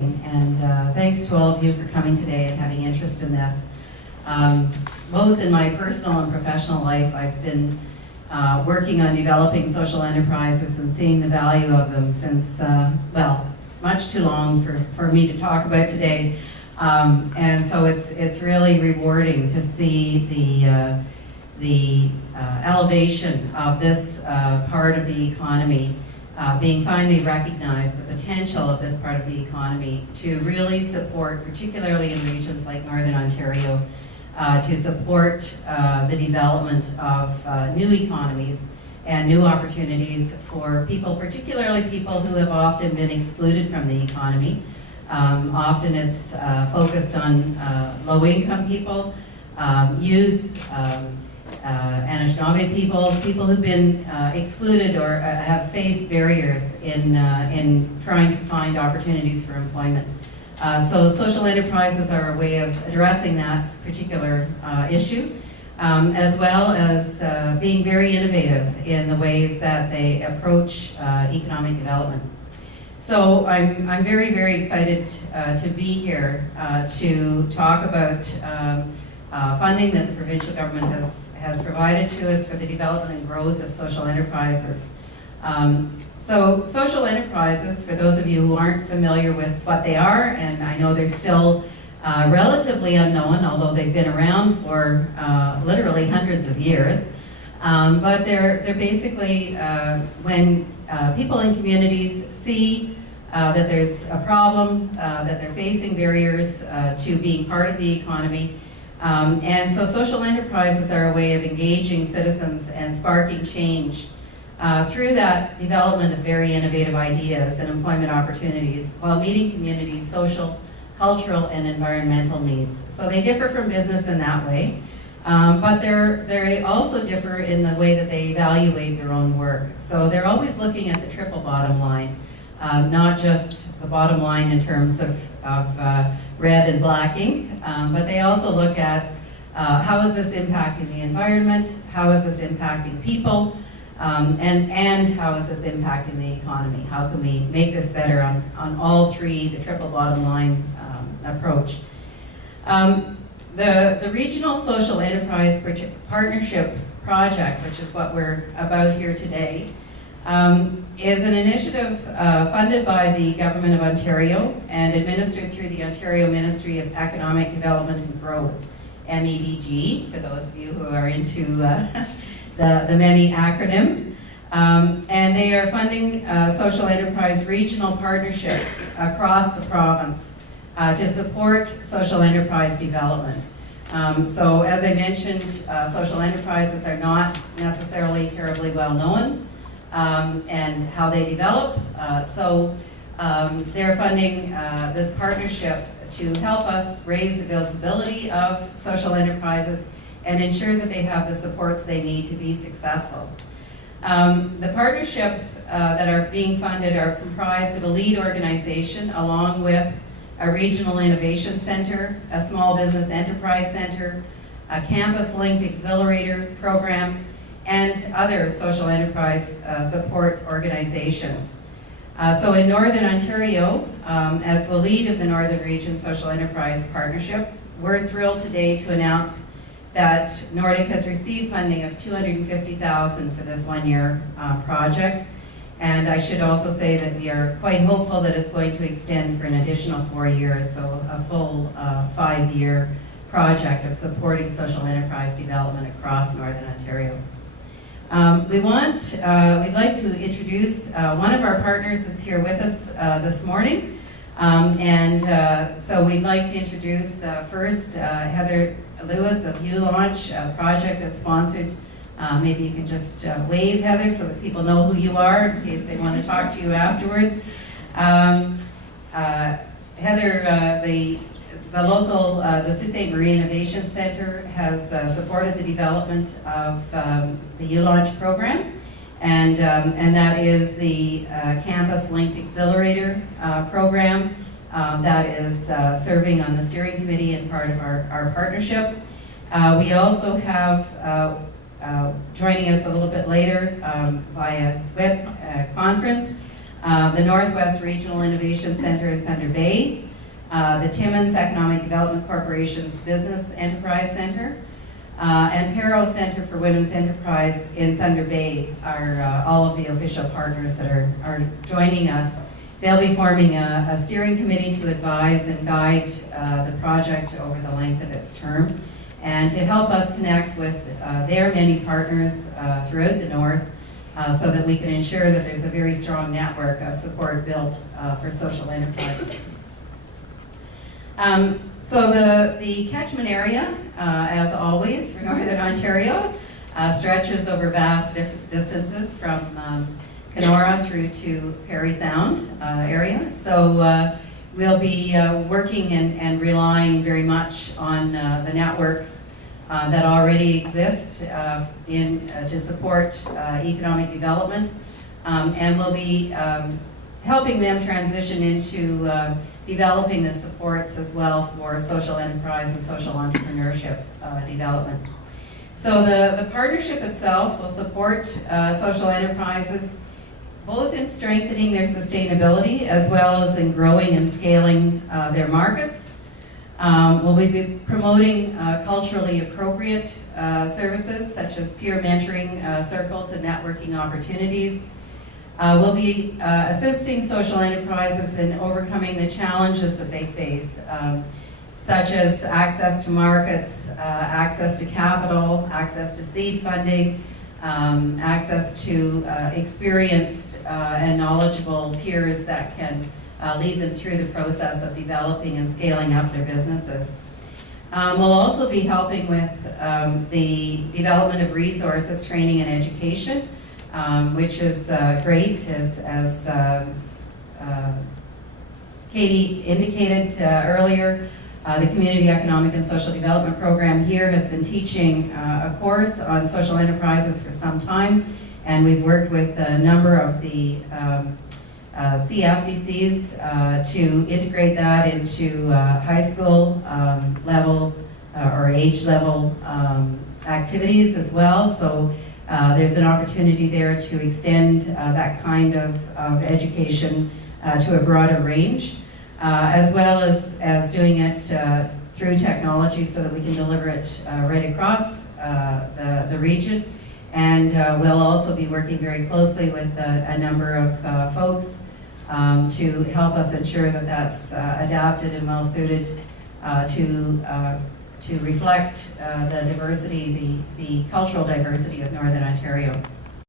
And thanks to all of you for coming today and having interest in this. Both in my personal and professional life, I've been working on developing social enterprises and seeing the value of them since, well, much too long for me to talk about today. And so it's really rewarding to see the elevation of this part of the economy being finally recognized, the potential of this part of the economy to really support, particularly in regions like Northern Ontario, to support the development of new economies and new opportunities for people, particularly people who have often been excluded from the economy. Often it's focused on low-income people, youth, Anishinaabe people who've been excluded or have faced barriers in trying to find opportunities for employment. So social enterprises are a way of addressing that particular issue, as well as being very innovative in the ways that they approach economic development. So I'm very, very excited to be here to talk about funding that the provincial government has provided to us for the development and growth of social enterprises. So social enterprises, for those of you who aren't familiar with what they are, and I know they're still relatively unknown, although they've been around for literally hundreds of years, but they're basically when people in communities see that there's a problem, that they're facing barriers to being part of the economy. And so social enterprises are a way of engaging citizens and sparking change through that development of very innovative ideas and employment opportunities while meeting communities' social, cultural, and environmental needs. So they differ from business in that way, but they also differ in the way that they evaluate their own work. So they're always looking at the triple bottom line, not just the bottom line in terms of red and black ink, but they also look at how is this impacting the environment, how is this impacting people, and how is this impacting the economy? How can we make this better on all three, the triple bottom line approach? The Regional Social Enterprise Partnership Project, which is what we're about here today, is an initiative funded by the Government of Ontario and administered through the Ontario Ministry of Economic Development and Growth, MEDG, for those of you who are into the many acronyms. And they are funding social enterprise regional partnerships across the province to support social enterprise development. So as I mentioned, social enterprises are not necessarily terribly well known. And how they develop. So they're funding this partnership to help us raise the visibility of social enterprises and ensure that they have the supports they need to be successful. The partnerships that are being funded are comprised of a lead organization along with a regional innovation center, a small business enterprise center, a campus-linked accelerator program, and other social enterprise support organizations. So in Northern Ontario, as the lead of the Northern Region Social Enterprise Partnership, we're thrilled today to announce that NORDIK has received funding of $250,000 for this one-year project. And I should also say that we are quite hopeful that it's going to extend for an additional 4 years, so a full 5-year project of supporting social enterprise development across Northern Ontario. We'd like to introduce one of our partners that's here with us this morning. So we'd like to introduce first Heather Lewis of U-Launch, a project that's sponsored. Maybe you can just wave, Heather, so that people know who you are in case they want to talk to you afterwards. Heather, the local, the Sault Ste. Marie Innovation Center has supported the development of the U-Launch program, and that is the campus-linked accelerator program that is serving on the steering committee and part of our partnership. We also have, joining us a little bit later via web conference, the Northwest Regional Innovation Center in Thunder Bay, the Timmins Economic Development Corporation's Business Enterprise Center, and Perro Center for Women's Enterprise in Thunder Bay are all of the official partners that are joining us. They'll be forming a steering committee to advise and guide the project over the length of its term, and to help us connect with their many partners throughout the North, so that we can ensure that there's a very strong network of support built for social enterprises. So the catchment area, as always, for Northern Ontario, stretches over vast distances from Kenora through to Parry Sound area. So we'll be working and relying very much on the networks that already exist to support economic development, and we'll be helping them transition into developing the supports as well for social enterprise and social entrepreneurship development. So the partnership itself will support social enterprises both in strengthening their sustainability as well as in growing and scaling their markets. We'll be promoting culturally appropriate services such as peer mentoring circles and networking opportunities. We'll be assisting social enterprises in overcoming the challenges that they face, such as access to markets, access to capital, access to seed funding, access to experienced and knowledgeable peers that can lead them through the process of developing and scaling up their businesses. We'll also be helping with the development of resources, training, and education, which is great, as Katie indicated earlier. The Community Economic and Social Development Program here has been teaching a course on social enterprises for some time, and we've worked with a number of the CFDCs to integrate that into high school level or age level activities as well. So there's an opportunity there to extend that kind of education to a broader range, as well as doing it through technology so that we can deliver it right across the region. And we'll also be working very closely with a number of folks to help us ensure that that's adapted and well suited to reflect the diversity, the cultural diversity of Northern Ontario.